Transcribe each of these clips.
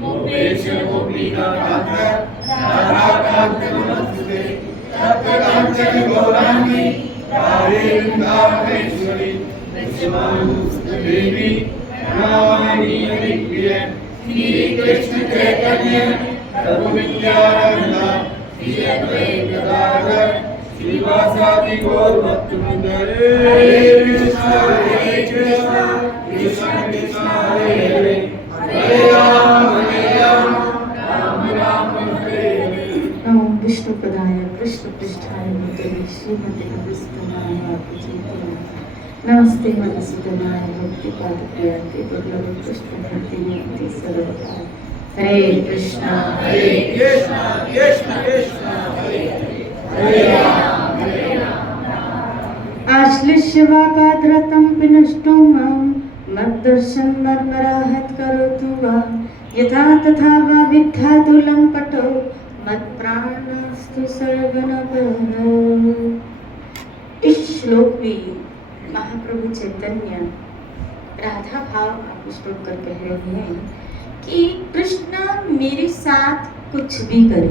गोपेश गोपीनाथ राधा कांत नमस्ते गौरांगी राधे वृंदावनेश्वरी देवी नमामि हरिप्रिय श्री कृष्ण चैतन्य प्रभु नित्यानंद श्री अद्वैत गदाधर श्रीवासादि गौर भक्तवृंद हरे कृष्ण कृष्ण कृष्ण हरे हरे हरे राम राम राम हरे हरे। ओम विष्णु पदाय कृष्ण पृष्ठाय भूतले श्रीमते नमस्तनाय वाकुचेतनाय नमस्ते मधुसूदनाय भक्ति पाद प्रियंते दुर्लभ पुष्प भक्ति मूर्ति सर्वदाय। हरे कृष्णा कृष्ण कृष्ण कृष्ण हरे हरे हरे राम आश्लिष्यवापाद्रतं विनष्टो मां मद्दर्शन मर्मराहत करोतु वा यथा तथा वा विद्याधुलं पटो मत्प्राणस्तु सर्वनपरो। इस श्लोक में महाप्रभु चैतन्य राधा भाव आविष्ट कर कह रहे हैं कि कृष्ण मेरे साथ कुछ भी करे,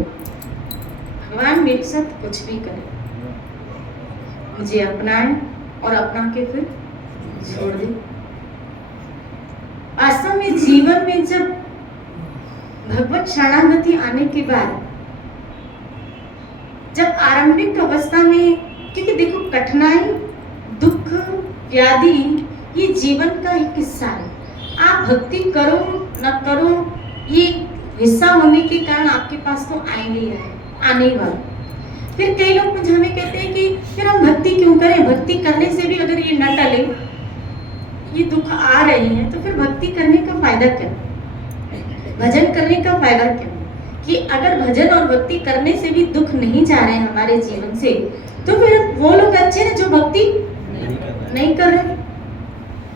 भगवान मेरे साथ कुछ भी करे, मुझे अपनाए और अपना के फिर छोड़ दे। वास्तव में जीवन में जब भगवत शरणागति आने के बाद, जब आरंभिक अवस्था में, क्योंकि देखो कठिनाई दुख व्याधि ये जीवन का एक हिस्सा है। आप भक्ति करो न करो ये हिस्सा होने के कारण आपके पास तो आएंगे ही आने ही वाला। फिर कई लोग मुझे हमें कहते हैं कि फिर हम भक्ति क्यों करें, भक्ति करने से भी अगर ये न टले, ये दुख आ रहे हैं तो फिर भक्ति करने का फायदा क्या, भजन करने का फायदा क्या? कि अगर भजन और भक्ति करने से भी दुख नहीं जा रहे हैं हमारे जीवन से, तो फिर वो लोग अच्छे हैं जो भक्ति नहीं कर रहे।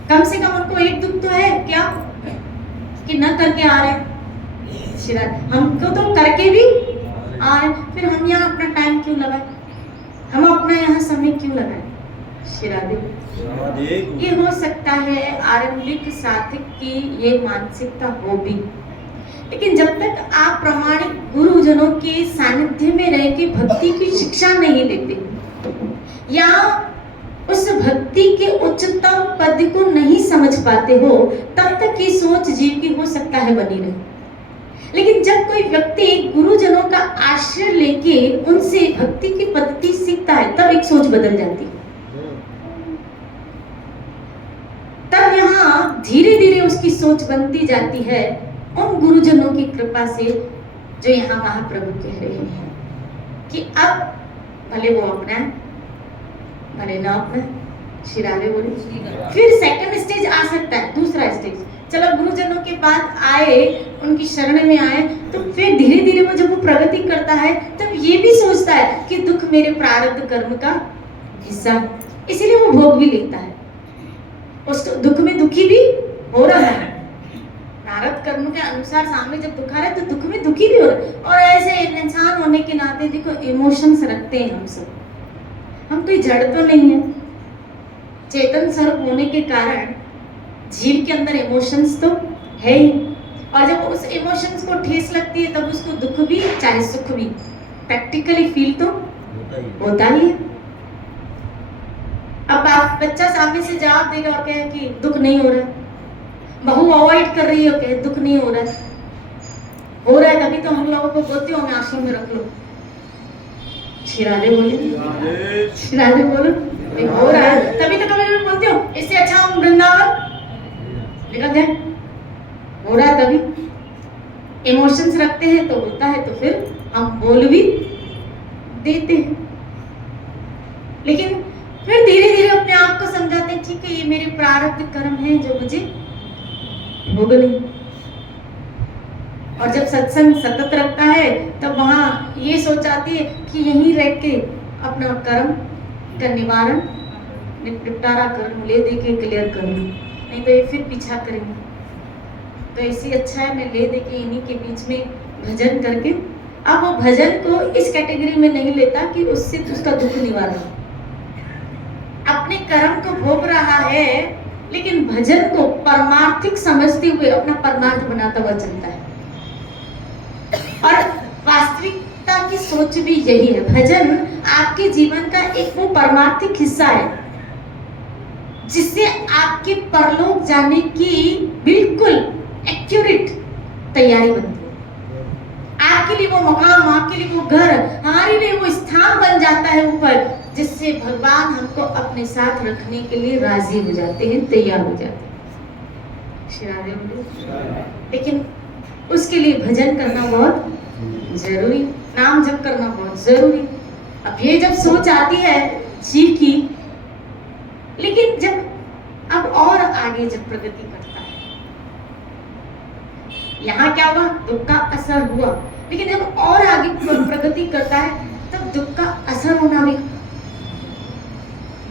कम से कम उनको एक दुख तो है क्या कि न करके आ रहे, हमको तो करके भी आ रहे, फिर हम यहाँ अपना टाइम क्यों लगाए, हम अपना यहाँ समय क्यों लगाए? शिरादे ये हो सकता है आरंभिक साधक की ये मानसिकता हो भी, लेकिन जब तक आप प्रमाणित गुरुजनों के सानिध्य में रह के भक्ति की शिक्षा नहीं लेते या उस भक्ति के उच्चतम पद को नहीं समझ पाते हो, तब तक ये सोच जीव की हो सकता है बनी रहे। लेकिन जब कोई व्यक्ति गुरुजनों का आश्रय लेके उनसे भक्ति की पद्धति सीखता है, तब एक सोच बदल जाती है। तब यहाँ धीरे धीरे उसकी सोच बनती जाती है उन गुरुजनों की कृपा से, जो यहाँ महाप्रभु कह रहे हैं कि अब भले वो अपना भले ना अपना। शिराले बोले फिर सेकंड स्टेज आ सकता है, दूसरा स्टेज। चलो गुरुजनों के बाद आए, उनकी शरण में आए, तो फिर धीरे धीरे वो जब वो प्रगति करता है तब ये भी सोचता है कि दुख मेरे प्रारब्ध कर्म का हिस्सा, इसीलिए वो भोग भी लेता है। उस दुख में दुखी भी हो रहा है, प्रारब्ध कर्म के अनुसार सामने जब दुख आ रहा है तो दुख में दुखी भी हो रहा है। और ऐसे इंसान होने के नाते देखो इमोशंस रखते हैं हम सब, हम कोई जड़ तो नहीं है, चेतन स्वरूप होने के कारण जीव के अंदर इमोशंस तो है ही, और जब उस इमोशंस को ठेस लगती है तब उसको दुख भी चाहे सुख भी प्रैक्टिकली फील तो होता ही है। अब बच्चा सामने से जवाब देगा और कहे कि दुख नहीं हो रहा है, बहू अवॉइड कर रही है, कहे दुख नहीं हो रहा है, तभी तो हम लोगों को बोलते हो हमें आश्रम में रख लो। शिराले बोले हो रहा है, तभी तो कभी बोलते हो इससे अच्छा हम वृंदावन निकल जाए, हो रहा है तभी। इमोशंस रखते हैं तो होता है, तो फिर हम बोल भी देते हैं, लेकिन फिर धीरे धीरे अपने आप को समझाते हैं ठीक है ये मेरे प्रारब्ध कर्म हैं जो मुझे भोगने। और जब सत्संग सतत रखता है तब वहाँ ये सोच आती है कि यहीं रह के अपना कर्म का निवारण निपटारा कर ले दे के क्लियर कर लूँ, नहीं तो ये फिर पीछा करेंगे। तो इससे अच्छा है मैं ले दे के इन्हीं के बीच में भजन करके। अब वो भजन को इस कैटेगरी में नहीं लेता कि उससे उसका दुख निवारण, अपने कर्म को भोग रहा है लेकिन भजन को परमार्थिक समझते हुए अपना परमार्थ बनाता हुआ चलता है। और वास्तविकता की सोच भी यही है। भजन आपके जीवन का एक वो परमार्थिक हिस्सा है जिससे आपके परलोक जाने की बिल्कुल एक्यूरेट तैयारी बनती है। आपके लिए वो मकाम, आपके लिए वो घर, हमारे लिए वो स्थान बन जाता है ऊपर, जिससे भगवान हमको अपने साथ रखने के लिए राजी हो जाते हैं, तैयार हो जाते हैं। श्री राधे बोलिए। लेकिन उसके लिए भजन करना बहुत जरूरी, नाम जप करना बहुत जरूरी। अब ये जब सोच आती है जीव की, लेकिन जब अब और आगे जब प्रगति करता है, यहाँ क्या हुआ, दुख का असर हुआ, लेकिन जब और आगे प्रगति करता है तब दुख का असर होना भी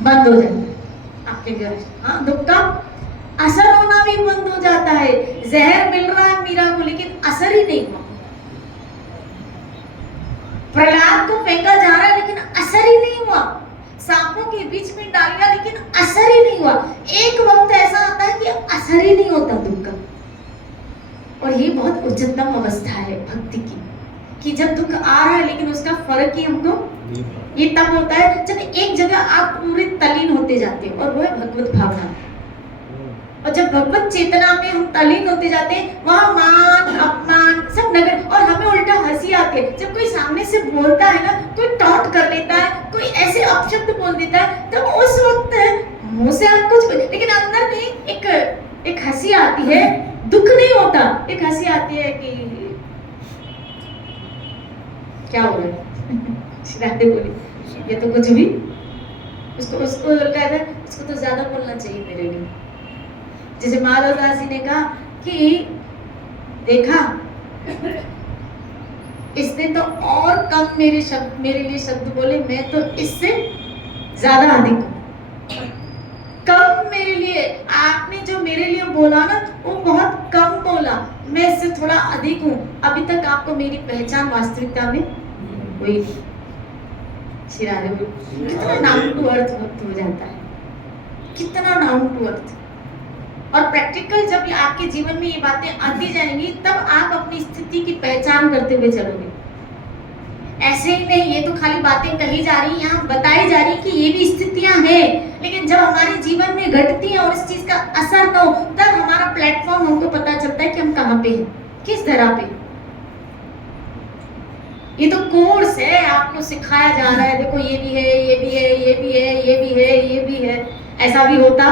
बंद हो जाता है आपके घर। हाँ, दुख का असर होना भी बंद हो जाता है। जहर मिल रहा है मीरा को, लेकिन असर ही नहीं हुआ। प्रहलाद को फेंका जा रहा है, लेकिन असर ही नहीं हुआ। सांपों के बीच में डाल दिया, लेकिन असर ही नहीं हुआ। एक वक्त ऐसा आता है कि असर ही नहीं होता दुख का। और ये बहुत उच्चतम अवस्था है भक्ति की, कि जब दुख आ रहा है लेकिन उसका फर्क ही हमको ये तब होता है जब एक जगह आप पूरे तल्लीन होते जाते हो, और वो है भगवत भावना। और जब भगवत चेतना में हम तल्लीन होते जाते हैं, वहाँ मान अपमान सब नगर, और हमें उल्टा हंसी आती है जब कोई सामने से बोलता है ना, कोई टॉन्ट कर देता है, कोई ऐसे अपशब्द बोल देता है, तब उस वक्त मुंह से आप कुछ, लेकिन अंदर में एक हंसी आती है। दुख नहीं होता, एक हंसी आती है कि क्या हो रहा है। राधे बोली, ये तो कुछ भी, उसको कहता है इसको तो ज्यादा बोलना चाहिए मेरे लिए। जैसे माधवदास जी ने कहा कि देखा, इसने तो और कम मेरे लिए शब्द बोले, मैं तो इससे ज्यादा अधिक हूं। कम मेरे लिए, आपने जो मेरे लिए बोला ना वो बहुत कम बोला, मैं इससे थोड़ा अधिक हूँ। अभी तक आपको मेरी पहचान वास्तविकता में हुई। कितना डाउन टू अर्थ वक्त हो जाता है, कितना डाउन टू अर्थ। और प्रैक्टिकल जब आपके जीवन में ये बातें आती जाएंगी, तब आप अपनी स्थिति की पहचान करते हुए चलोगे। ऐसे ही नहीं ये तो खाली बातें कही जा रही, यहाँ बताई जा रही कि ये भी स्थितियां हैं, लेकिन जब हमारे जीवन में घटती है और इस चीज का असर न हो, तब हमारा प्लेटफॉर्म हमको पता चलता है कि हम कहाँ पे हैं, किस तरह पे। ये तो कोर्स है, आपको सिखाया जा रहा है, देखो ये भी है, ये भी है, ये भी है, ये भी है, ये भी है, ऐसा भी होता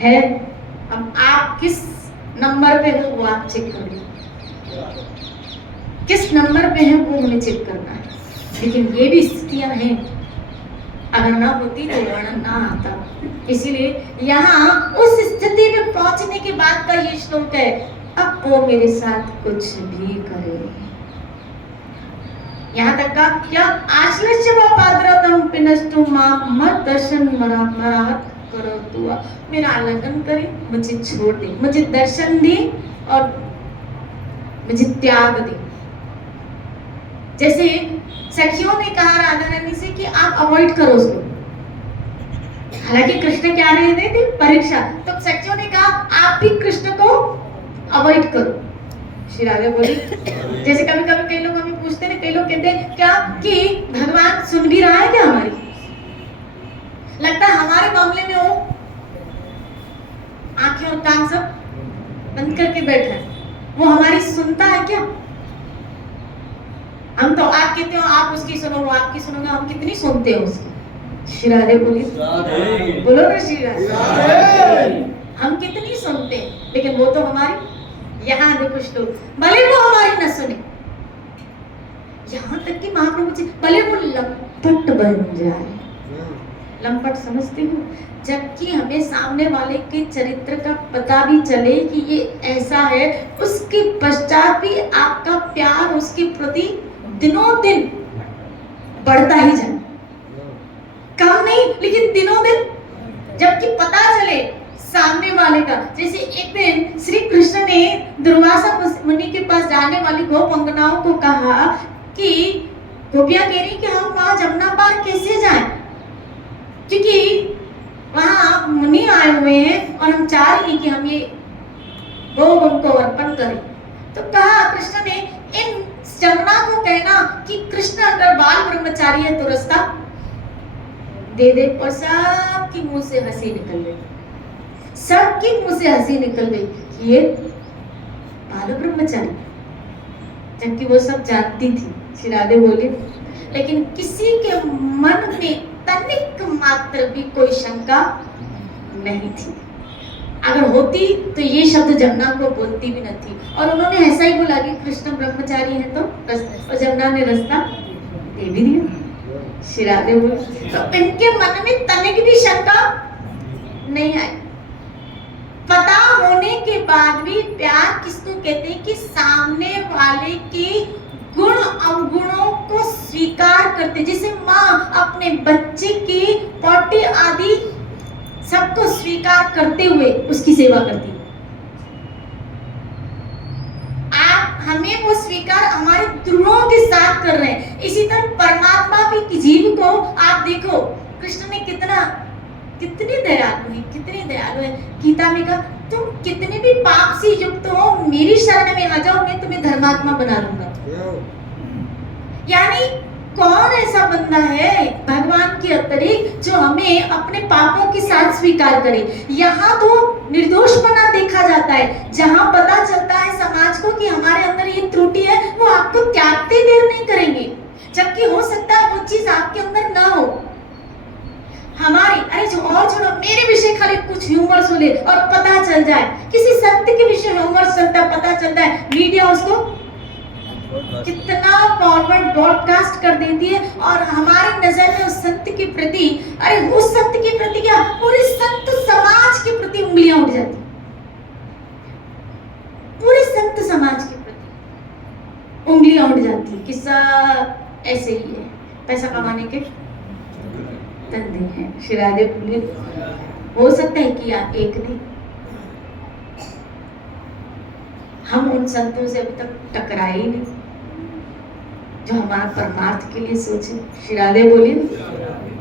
है। अब आप किस नंबर पे हो वो आप चेक करिए, किस नंबर पे है वो हमें चेक करना है। लेकिन ये भी स्थितियां हैं, अगर ना होती तो वर्णन ना आता। इसीलिए यहाँ उस स्थिति में पहुंचने के बाद का ये श्लोक है, अब वो मेरे साथ कुछ भी करे। यहाँ तक का क्या, आश्लेष्य व पाद्रतम पिनस्तु मां मत दर्शन मराहत करो तू, मेरा आलिंगन करे, मुझे छोड़ दे, मुझे दर्शन दे और मुझे त्याग दे। जैसे सखियों ने कहा राधा रानी से कि आप अवॉइड करो उसको, हालांकि कृष्ण क्या रहे थे, परीक्षा। तो सखियों ने कहा आप भी कृष्ण को अवॉइड करो। श्री राधा बोली, जैसे कभी कभी कई लोग हमें पूछते हैं, कई लोग कहते हैं क्या कि भगवान सुन भी रहा है क्या हमारी, लगता है हमारे मामले में वो आंखें और कान सब बंद करके बैठा है, वो हमारी सुनता है क्या। हम तो आप कहते हो आप उसकी सुनो, वो आपकी सुनोगे, हम कितनी सुनते हैं उसकी। श्री राधे बोली, बोलो ना श्री राधे, हम कितनी सुनते हैं, लेकिन वो तो हमारी, यहाँ देखो श्लोक, भले वो हमारी न सुने, यहाँ तक कि महाप्रभु जी भले वो लंपट बन जाए। लंपट समझते हो, जबकि हमें सामने वाले के चरित्र का पता भी चले कि ये ऐसा है, उसके पश्चात भी आपका प्यार उसके प्रति दिनों दिन बढ़ता ही जाए, कम नहीं लेकिन दिनों दिन। जबकि पता चले सामने वाले का, जैसे एक दिन श्री कृष्ण ने दुर्वासा मुनि के पास जाने वाली गोपंगनाओं को कहा कि गोपियां कह रही कि हम वहां जमुना पार कैसे जाएं, क्योंकि वहां मुनि आए हुए हैं और हम चाह रहे हैं कि हम ये भोग उनको अर्पण करें। तो कहा कृष्ण ने, इन जमुना को कहना कि कृष्ण अगर बाल ब्रह्मचारी है तो रास्ता दे दे, और सबके मुंह से हंसी निकल गई, सबके मुंह से हंसी निकल गई कि ये बाल ब्रह्मचारी, जबकि वो सब जानती थी। श्री राधे बोली, लेकिन किसी के मन में तनिक मात्र भी कोई शंका नहीं थी। अगर होती तो ये शब्द जमुना को बोलती भी न थी। और उन्होंने ऐसा ही बोला कि कृष्ण ब्रह्मचारी है तो और जमुना ने रास्ता दे भी दिया। श्री राधे बोले, तो इनके मन में तनिक भी शंका नहीं आई। पता होने के बाद भी प्यार किसको कहते हैं कि सामने वाले के गुण अवगुणों को स्वीकार करते, जैसे माँ अपने बच्चे के पोटे आदि सबको स्वीकार करते हुए उसकी सेवा करती है। आप हमें वो स्वीकार हमारे गुणों के साथ कर रहे हैं। इसी तरह परमात्मा भी जीव को आप देखो, कृष्ण ने कितनी दयालु है, कितनी दयालु है। गीता में कहा, तुम कितने भी पाप से युक्त हो, मेरी शरण में आ जाओ, मैं तुम्हें धर्मात्मा बना लूंगा। यानी कौन ऐसा बंदा है भगवान के अतिरिक्त जो हमें अपने पापों के साथ स्वीकार करे। यहाँ तो निर्दोष बना देखा जाता है, जहाँ पता चलता है समाज को कि हमारे अंदर ये त्रुटि है, वो आपको त्यागते देर नहीं करेंगे, जबकि हो सकता है वो चीज आपके अंदर ना हो। हमारी अरे जो और छोड़ो, मेरे विषय खाली कुछ ह्यूमर सुने और पता चल जाए, किसी सत्य के विषय ह्यूमर चलता पता चलता है, मीडिया उसको कितना फॉरवर्ड ब्रॉडकास्ट कर देती है, और हमारी नजर में उस सत्य के प्रति, अरे उस सत्य के प्रति क्या, पूरे संत समाज के प्रति उंगलियां उठ जाती, पूरे संत समाज के प्रति उंगलियां उठ जाती कि सब ऐसे ही है, पैसा कमाने के धंधे हैं। श्री राधे बोले, हो सकता है कि आप एक नहीं, हम उन संतों से अभी तक टकराए ही नहीं जो हमारा परमार्थ के लिए सोचे। श्री राधे बोलिए,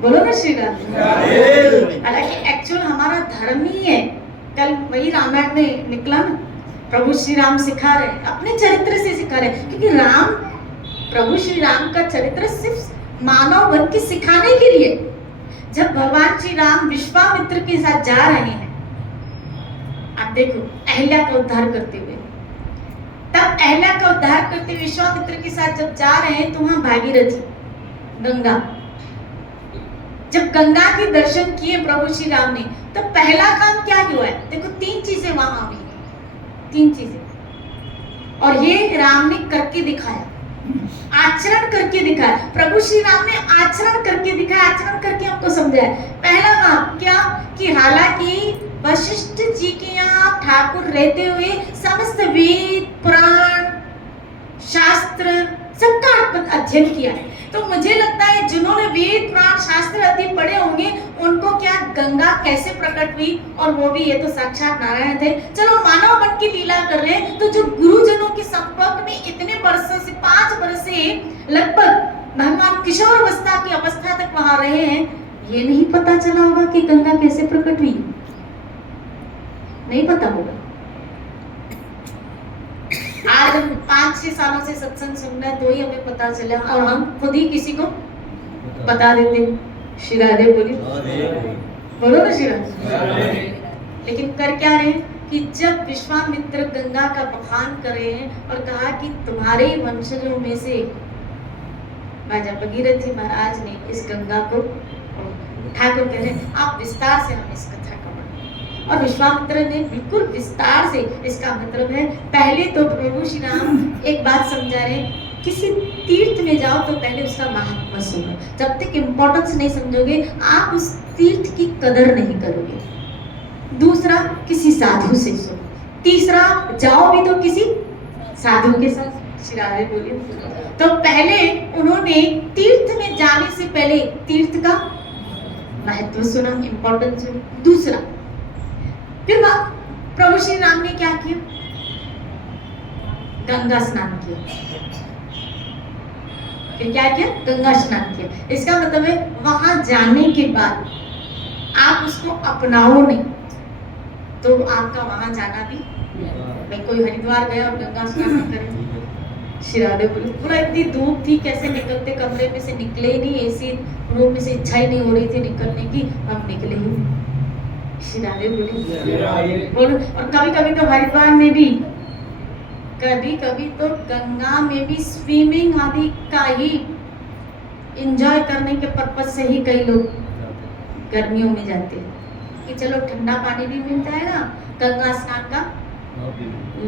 बोलो ना श्री राधे। हालांकि एक्चुअल हमारा धर्म ही है, कल वही रामायण में निकला ना, प्रभु श्री राम सिखा रहे, अपने चरित्र से सिखा रहे, क्योंकि राम, प्रभु श्री राम का चरित्र सिर्फ मानव बन के सिखाने के लिए। जब भगवान श्री राम विश्वामित्र के साथ जा रहे हैं, आप देखो अहिल्या का उद्धार करते हुए, तब अहिल्या का उद्धार करते विश्वामित्र के साथ जब जा रहे हैं तो वहां भागीरथी गंगा, जब गंगा के दर्शन किए प्रभु श्री राम ने, तो पहला काम क्या हुआ है, देखो 3 चीजें वहां हुई, 3 चीजें, और ये राम ने करके दिखाया, आचरण करके दिखाया। प्रभु श्री राम ने आचरण करके दिखाया, आचरण करके हमको समझाया। पहला काम क्या, कि हालांकि वशिष्ठ जी के यहाँ ठाकुर रहते हुए समस्त वेद पुराण शास्त्र सबका अध्ययन किया है, तो मुझे लगता है जिन्होंने वेद पुराण शास्त्र आदि पढ़े होंगे उनको क्या गंगा कैसे प्रकट हुई, और वो भी ये तो साक्षात नारायण थे। चलो मानव बन के लीला कर रहे हैं, तो जो गुरुजनों के संपर्क में इतने वर्षों से 5 वर्ष से लगभग भगवान किशोर अवस्था की अवस्था तक वहां रहे हैं, ये नहीं पता चला होगा कि गंगा कैसे प्रकट हुई, नहीं पता होगा। आज हम 5-6 सालों से सत्संग सुन रहे हैं तो ही हमें पता चला, और हम खुद ही किसी को बता देते हैं। श्री राधे बोली, बोलो ना श्री राधे। लेकिन कर क्या रहे कि जब विश्वामित्र गंगा का बखान कर रहे हैं और कहा कि तुम्हारे वंशजों में से राजा भगीरथी महाराज ने इस गंगा को, ठाकुर कह रहे हैं आप विस्तार से हम इस कथा का वर्णन, और विश्वामित्र ने बिल्कुल विस्तार से, इसका मतलब है पहले तो प्रभु श्री राम एक बात समझा रहे, किसी तीर्थ में जाओ तो पहले उसका महात्मा सुनो, जब तक इम्पोर्टेंस नहीं समझोगे आप उस तीर्थ की कदर नहीं करोगे। दूसरा, किसी साधु से सुनो। तीसरा, जाओ भी तो किसी साधु के साथ। श्री राधे बोलिए। तो पहले उन्होंने तीर्थ में जाने से पहले तीर्थ का महत्व सुना, इम्पोर्टेंस सुना। दूसरा, फिर प्रभु श्री राम ने क्या किया, गंगा स्नान किया। फिर क्या किया, गंगा स्नान किया। इसका मतलब है वहां जाने के बाद आप उसको अपनाओ नहीं तो आपका वहां जाना भी, मैं कोई हरिद्वार गया और गंगा स्नान करे, श्री राधे बोले पूरा इतनी धूप थी, कैसे निकलते, कमरे में से निकले ही नहीं, एसी रूम में से इच्छा ही नहीं हो रही थी निकलने की, हम निकले ही नहीं। श्री राधे बोले और कभी कभी तो हरिद्वार में भी, कभी कभी तो गंगा में भी स्विमिंग आदि का ही एंजॉय करने के पर्पज से ही कई लोग गर्मियों में जाते हैं कि चलो ठंडा पानी भी मिल जाएगा, गंगा स्नान का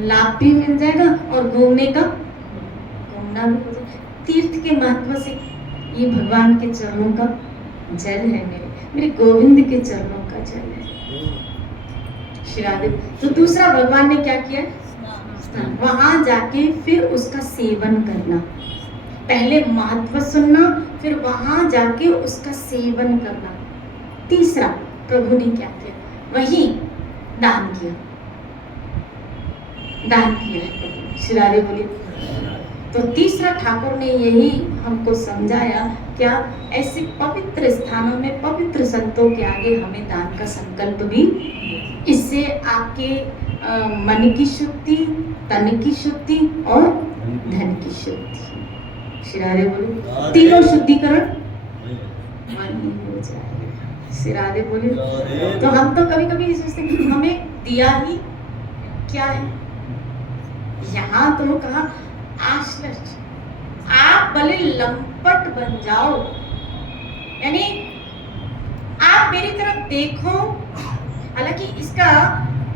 लाभ भी मिल जाएगा और घूमने का घूमना भी हो जाएगा। तीर्थ के महत्व से ये भगवान के चरणों का जल है, मेरे गोविंद के चरणों का जल है। श्री राधे। तो दूसरा भगवान ने क्या किया, वहां जाके फिर उसका सेवन करना, पहले महत्व सुनना, फिर वहां जाके उसका सेवन करना। तीसरा प्रभु ने क्या किया, वही दान किया, दान किया है प्रभु। श्री राधे बोले तो तीसरा ठाकुर ने यही हमको समझाया, क्या ऐसे पवित्र स्थानों में पवित्र संतों के आगे हमें दान का संकल्प भी, इससे आपके मन की शुद्धि, तन की शुद्धि और धन की शुद्धि। श्री राधे बोले तीनों शुद्धिकरण मन ही हो जाएगा। श्री राधे बोले तो हम तो कभी कभी सोचते कि हमें दिया ही क्या है, यहाँ तो कहा आश्लष, आप भले लंपट बन जाओ, यानी आप मेरी तरफ देखो। हालांकि इसका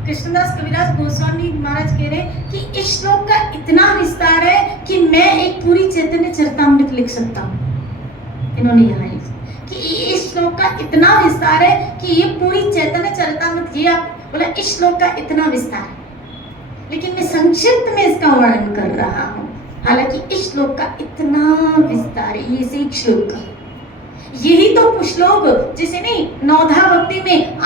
कृष्णदास कविराज गोस्वामी महाराज कह रहे हैं कि इस श्लोक का इतना विस्तार है कि मैं एक पूरी चैतन्य चरितामृत लिख सकता हूँ। इन्होंने यहाँ कि इस श्लोक का इतना विस्तार है कि ये पूरी चैतन्य चरितामृत, ये आप बोला इस श्लोक का इतना विस्तार है, लेकिन मैं संक्षिप्त में इसका वर्णन कर रहा हूँ। हालांकि इस श्लोक का इतना विस्तार है, ये से एक श्लोक का, यही तो श्लोक जैसे नहीं नौधा भक्ति में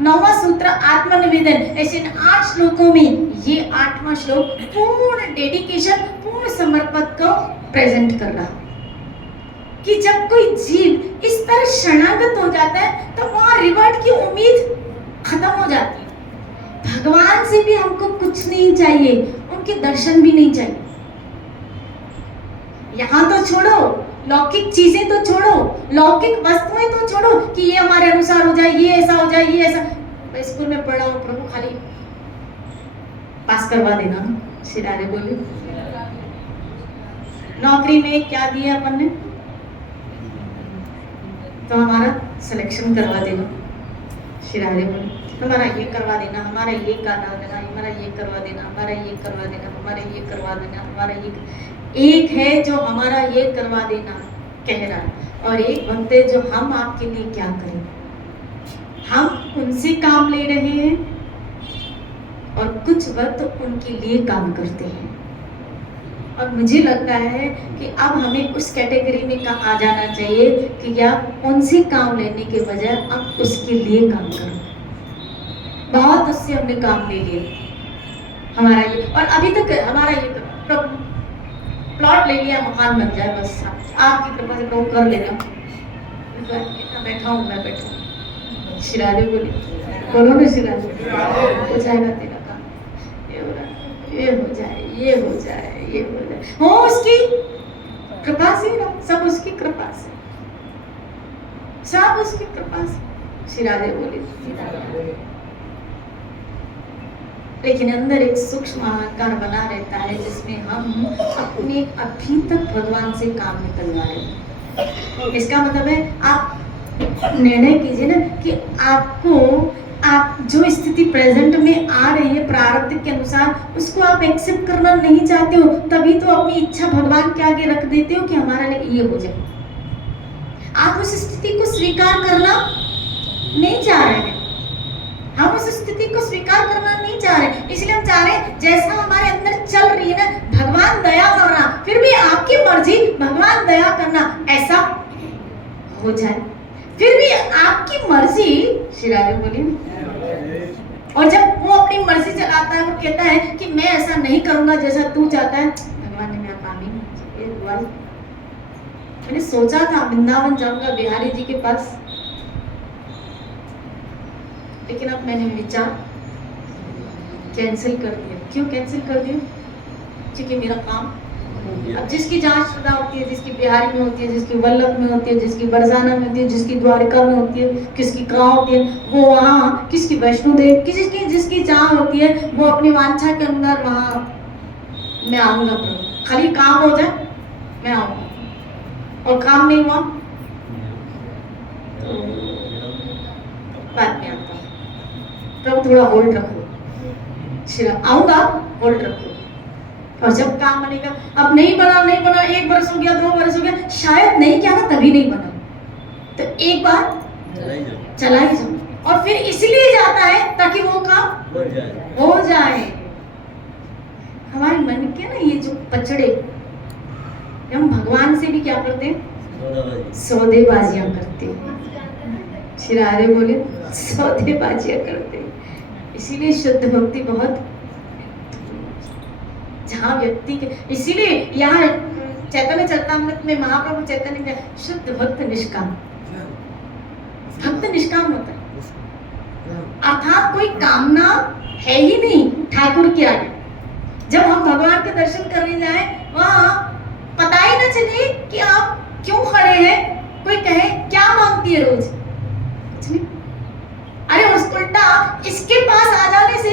9वां सूत्र आत्मनिवेदन, ऐसे 8 श्लोकों में ये 8वां श्लोक पूर्ण डेडिकेशन, पूर्ण समर्पण को प्रेजेंट कर रहा कि जब कोई जीव इस तरह शरणागत हो जाता है तो वहां रिवर्ट की उम्मीद खत्म हो जाती है। भगवान से भी हमको कुछ नहीं चाहिए, उनके दर्शन भी नहीं चाहिए। यहाँ तो छोड़ो, लौकिक चीजें तो छोड़ो, लौकिक वस्तुएं तो छोड़ो कि ये हमारे अनुसार हो जाए, ये ऐसा हो जाए, ये ऐसा। मैं स्कूल में पढ़ा हूँ, प्रभु खाली पास करवा देना। श्री राधे बोले नौकरी में क्या दिया अपन ने, तो हमारा सिलेक्शन करवा देना। श्री राधे बोले हमारा ये करवा देना, हमारा ये करवा देना, हमारा ये करवा देना, हमारा ये करवा देना, हमारा ये करवा देना, हमारा ये। एक है जो हमारा ये करवा देना कह रहा है, और एक भक्त है जो हम आपके लिए क्या करें। हम उनसे काम ले रहे हैं और कुछ वक्त उनके लिए काम करते हैं, और मुझे लगता है कि अब हमें उस कैटेगरी में आ जाना चाहिए कि क्या उनसे काम लेने के बजाय अब उसके लिए काम करो। बहुत उससे हमने काम ले लिया, हमारा ये, और अभी तक हमारा ये प्लॉट ले लिया, मकान बन जाए बस, आपकी कृपा से प्रभु कर लेना। बैठा हूँ मैं, बैठा हूँ। श्री राधे बोलो ना, श्री राधे हो जाएगा तेरा काम, ये हो रहा है, ये हो जाए, ये हो जाए, ये हो जाए, हो उसकी कृपा से, सब उसकी कृपा से, सब उसकी कृपा से। श्री राधे बोले लेकिन अंदर एक सूक्ष्म अहंकार बना रहता है जिसमें हम अपने अभी तक भगवान से काम निकलवा रहे हैं। इसका मतलब है आप निर्णय कीजिए ना कि आपको, आप जो स्थिति प्रेजेंट में आ रही है प्रारब्ध के अनुसार, उसको आप एक्सेप्ट करना नहीं चाहते हो, तभी तो अपनी इच्छा भगवान के आगे रख देते हो कि हमारा लिए ये हो जाए। आप उस स्थिति को स्वीकार करना नहीं चाह रहे हैं, हम उस स्थिति को स्वीकार करना नहीं चाह रहे, इसलिए हम चाह रहे हैं जैसा हमारे अंदर चल रही है ना, भगवान दया करना, फिर भी आपकी मर्जी, भगवान दया करना, ऐसा हो जाए, फिर भी आपकी मर्जी। श्री राधे बोलिए। और जब वो अपनी मर्जी चलाता है, वो कहता है कि मैं ऐसा नहीं करूंगा जैसा तू चाहता है, भगवान ने मेरा काम ही नहीं किया। मैंने सोचा था वृंदावन जाऊंगा बिहारी जी के पास, लेकिन अब मैंने विचार कैंसिल कर दिया। क्यों कैंसिल कर दिया? क्योंकि मेरा काम अब जिसकी जहाँ श्रद्धा होती है, जिसकी बिहारी में होती है, जिसकी वल्लभ में होती है, जिसकी बरसाना में होती है, जिसकी द्वारका में होती है, किसकी कहाँ होती है, वो वहाँ, किसकी वैष्णो देव, किसकी जिसकी जहाँ होती है, वो अपनी वांछा के अंदर वहाँ मैं आऊंगा प्रभु, खाली काम हो जाए मैं आऊंगा, और काम नहीं हुआ तो बाद में आता हूँ। प्रभु थोड़ा होल्ड रखो, आऊंगा, होल्ड रखो। और जब काम बनेगा, अब नहीं बना 1 वर्ष हो गया, 2 वर्ष हो गया, शायद नहीं किया ना तभी नहीं बना, तो एक बार चला ही जाओ, और फिर इसलिए जाता है ताकि वो काम हो जाए। हमारे मन के ना ये जो पचड़े, हम भगवान से भी क्या करते हैं, सौदेबाजियां करते हैं। शिरारे बोले सौदेबाजियां करते हैं। इसीलिए शुद्ध भक्ति बहुत, जहाँ व्यक्ति के, इसीलिए यहाँ चैतन्य चरितामृत में महाप्रभु चैतन्य ने शुद्ध भक्त निष्काम, भक्त निष्काम होता है, अर्थात कोई कामना है ही नहीं ठाकुर के आगे। जब हम भगवान के दर्शन करने जाए, वहाँ पता ही ना चले कि आप क्यों खड़े हैं, कोई कहे क्या मांगती है रोज, अरे उस उल्टा इसके पास आ जाने से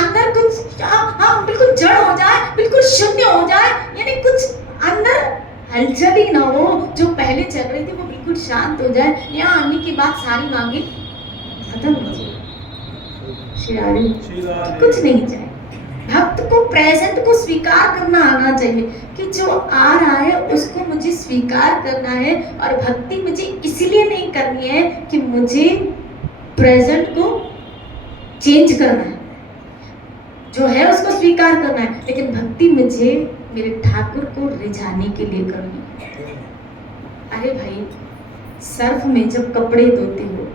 अंदर कुछ हाँ बिल्कुल जड़ हो जाए, बिल्कुल शून्य हो जाए, यानी कुछ अंदर हलचल ही ना हो, जो पहले चल रही थी वो बिल्कुल शांत हो जाए। यहाँ आने के बाद सारी मांगे खत्म हो जाए, कुछ नहीं चाहिए। भक्त को प्रेजेंट को स्वीकार करना आना चाहिए कि जो आ रहा है उसको मुझे स्वीकार करना है, और भक्ति मुझे इसलिए नहीं करनी है कि मुझे प्रेजेंट को चेंज करना है, जो है उसको स्वीकार करना है, लेकिन भक्ति मुझे मेरे ठाकुर को रिझाने के लिए करनी है। अरे भाई, सर्फ में जब कपड़े धोते हो,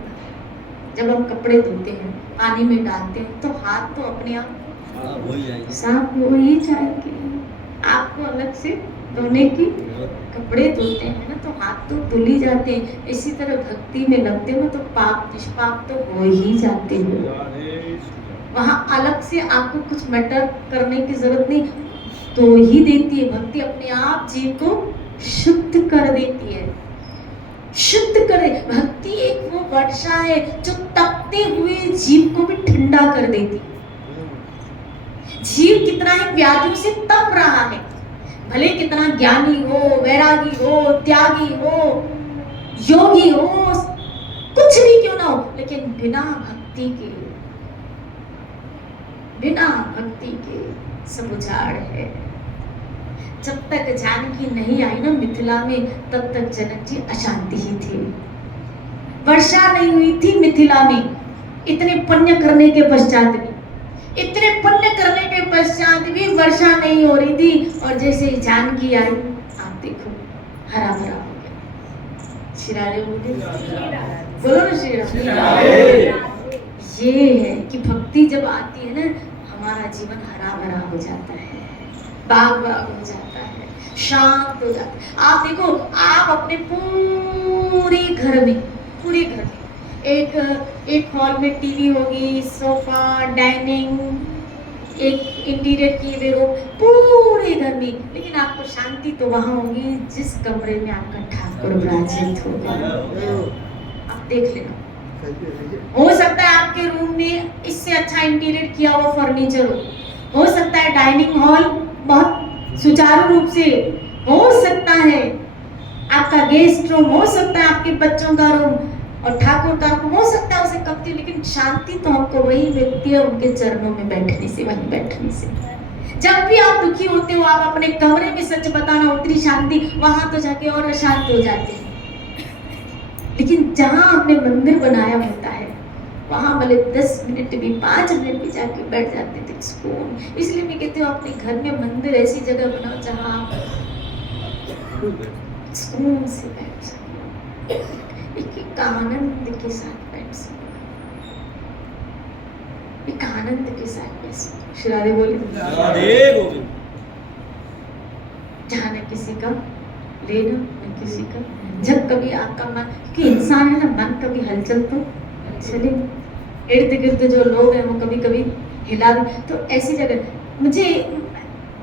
जब हम कपड़े धोते हैं पानी में डालते हैं तो हाथ तो अपने आप साफ हो ही जाएंगे, आपको अलग से धोने की, कपड़े धोते हैं ना तो हाथ तो धुल ही जाते हैं। इसी तरह भक्ति में लगते हो तो पाप निष्पाप तो हो ही जाते हो, वहाँ अलग से आपको कुछ मैटर करने की जरूरत नहीं, तो ही देती है भक्ति, अपने आप जीव को शुद्ध कर देती है, शुद्ध करे। भक्ति एक वो वर्षा है जो तपते हुए जीव को भी ठंडा कर देती है। जीव कितना ही व्याधियों से तप रहा है, भले कितना ज्ञानी हो, वैरागी हो, त्यागी हो, योगी हो, कुछ भी क्यों ना हो, लेकिन बिना भक्ति के सब उजाड़ है। जब तक जानकी नहीं आई ना मिथिला में, तब तक जनक जी अशांति ही थे। वर्षा नहीं हुई थी मिथिला में, इतने पुण्य करने के पश्चात भी, इतने पुण्य करने के पश्चात भी वर्षा नहीं हो रही थी, और जैसे ही जानकी आई, आप देखो हरा भरा हो गया। शिरारे बोलो ना शिरा। ये है कि भक्ति जब आती है ना, हमारा जीवन हरा भरा हो जाता है, बाग हो जाता है, शांत हो जाता है। आप देखो, आप अपने पूरे घर में एक हॉल में टीवी होगी, सोफा, डाइनिंग, एक इंटीरियर की हुए रूम, पूरे घर में, लेकिन आपको शांति तो वहां होगी जिस कमरे में आपका ठाकुर विराजित होगा। आप देख लेना, हो सकता है आपके रूम में इससे अच्छा इंटीरियर किया हुआ फर्नीचर हो सकता है डाइनिंग हॉल बहुत सुचारू रूप से, हो सकता है आपका गेस्ट रूम, हो सकता है आपके बच्चों का रूम, और ठाकुर का रूम हो सकता है उसे कब, लेकिन शांति तो हमको वही मिलती है उनके चरणों में बैठने से, वहीं बैठने से। जब भी आप दुखी होते हो, आप अपने कमरे में सच बताना, उतनी शांति वहां तो जाके और अशांत हो जाते हैं। लेकिन जहां आपने मंदिर बनाया होता है, वहां भले 10 मिनट भी, 5 मिनट भी जाके बैठ जाते थे सुकून। इसलिए मैं कहती हूँ अपने घर में मंदिर ऐसी जगह बनाओ जहां आप सुकून से बैठ सके, एक आनंद के साथ बैठ सके, एक आनंद के साथ बैठ सके। शिरारे बोले जहाँ न किसी का लेना न किसी का, जब कभी आपका मन, क्योंकि इंसान है ना, मन कभी हलचल तो चले, इर्द गिर्द जो लोग हैं वो कभी कभी हिला भी, तो ऐसी जगह मुझे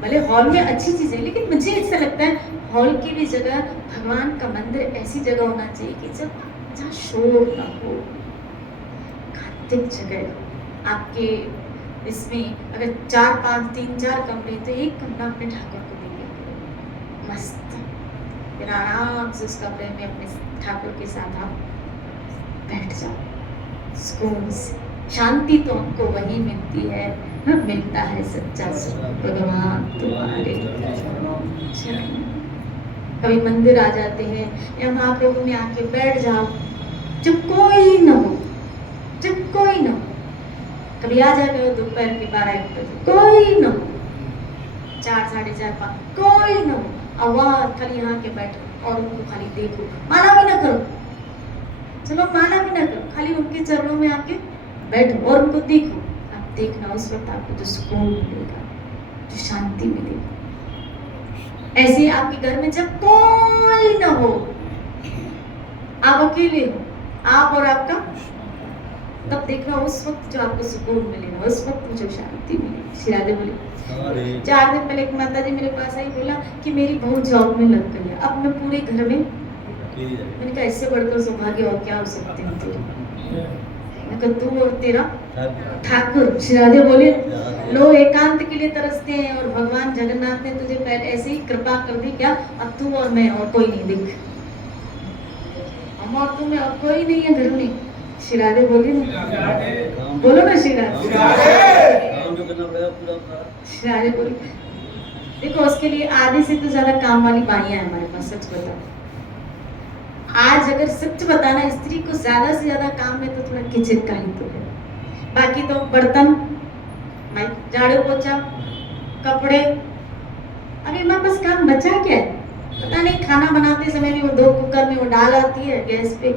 भले हॉल में अच्छी चीज है, लेकिन मुझे ऐसा लगता है हॉल की भी जगह भगवान का मंदिर ऐसी जगह होना चाहिए कि जब जहाँ शोर ना हो, खातिक जगह हो। आपके इसमें अगर 4 5 3 4 कमरे, तो एक कमरा अपने ठाकुर को दीजिए, मस्त, फिर आराम से उस कमरे में अपने ठाकुर के साथ आप बैठ जाओ, सुकून से। शांति तो हमको वही मिलती है, मिलता है सच्चा सुख भगवान तुम्हारे चरण। कभी मंदिर आ जाते हैं या महाप्रभु में आके बैठ जाओ, जब कोई न हो, जब कोई न हो। कभी आ जाते हो दोपहर के 12 1 बजे, कोई न हो, 4 साढ़े 4 5, कोई न हो, आवाज खाली यहाँ के बैठो और उनको खाली देखो, माला भी ना करो, चलो माला भी ना करो, खाली उनके चरणों में आके बैठो और उनको देखो। आप देखना उस वक्त आपको जो सुकून मिलेगा, जो शांति मिलेगी। ऐसे ही आपके घर में जब कोई ना हो, आप अकेले हो, आप और आपका, तब देखना उस वक्त जो आपको सुकून मिलेगा, उस वक्त मुझे शांति मिलेगी। श्री राधे बोले। 4 दिन पहले एक माता जी मेरे पास आई, बोला कि मेरी बहू जॉब में लग गई है, अब मैं पूरे घर में, मैंने कहा इससे बढ़कर सौभाग्य और क्या हो सकते हैं तेरे, मैं कहा तू और तेरा ठाकुर। श्री राधे बोले। लोग एकांत के लिए तरसते हैं और भगवान जगन्नाथ ने तुझे पहले ऐसे ही कृपा कर दी क्या, अब तू और मैं और कोई नहीं, दिख हम और तू में और कोई नहीं है घर में। श्री राधे बोले ना, बोलो ना श्री राधे। श्री राधे बोले। देखो उसके लिए आधे से तो ज्यादा काम वाली बाइयां हैं हमारे पास, सच बताओ। आज अगर सच बताना, स्त्री को ज्यादा से ज्यादा काम में तो थोड़ा किचन का ही तो है, बाकी तो बर्तन, झाड़ू पोछा, कपड़े। अभी हमारे पास काम बचा क्या है पता नहीं। खाना बनाते समय भी वो 2 कुकर में वो डाल आती है गैस पे,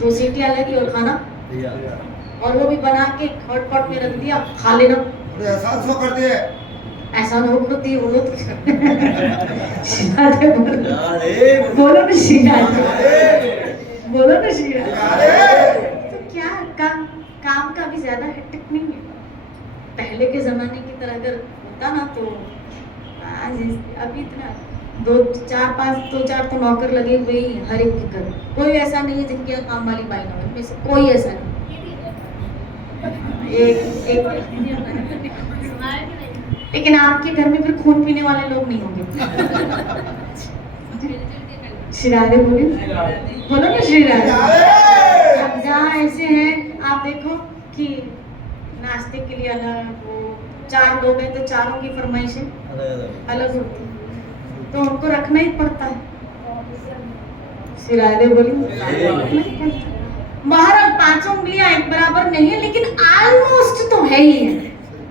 2 सीटियां लगी और खाना, और वो भी बना के हॉटपॉट में रख दिया, खा लेना। करते हैं ऐसा लोग होती है, वो लोग बोलो ना श्री राधे, बोलो ना श्री राधे। तो क्या काम का भी ज्यादा हेक्टिक नहीं है। पहले के जमाने की तरह अगर होता ना तो आज अभी इतना 2 4 5 2 4 तो नौकर लगे हुए ही हर एक के घर। कोई ऐसा नहीं है जिनके यहाँ काम वाली बाई ना हो, में से कोई ऐसा नहीं। लेकिन आपके घर में फिर खून पीने वाले लोग नहीं होंगे। श्री राधे बोले, बोलो ना श्री राधे। अब जहाँ ऐसे हैं आप देखो कि नाश्ते के लिए अलग, वो 4 लोग हैं तो चारों की फरमाइशें अलग होती है, तो उनको रखना ही पड़ता है। श्री राधे बोली। बाहर 5 उंगलियां एक बराबर नहीं है, लेकिन ऑलमोस्ट तो है ही है।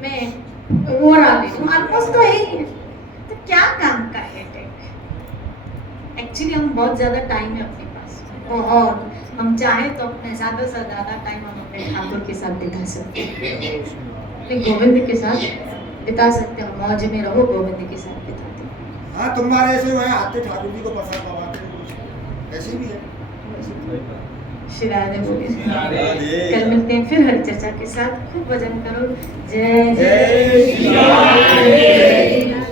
मैं ओवरऑल ऑलमोस्ट तो है ही है, तो क्या काम का है एक्चुअली। हम बहुत ज्यादा टाइम है अपने पास, और हम चाहे तो अपने ज्यादा से ज्यादा टाइम हम अपने ठाकुर के साथ बिता सकते हैं, अपने गोविंद के साथ बिता सकते हैं। मौज में रहो, गोविंद के साथ बिताते हैं। हाँ, तुम्हारे ऐसे हुए आते ठाकुर जी को प्रसाद पवाते, ऐसे भी है। श्री राधे बोले। कल मिलते हैं फिर हरि चर्चा के साथ। खूब भजन करो। जय जय श्री राधे।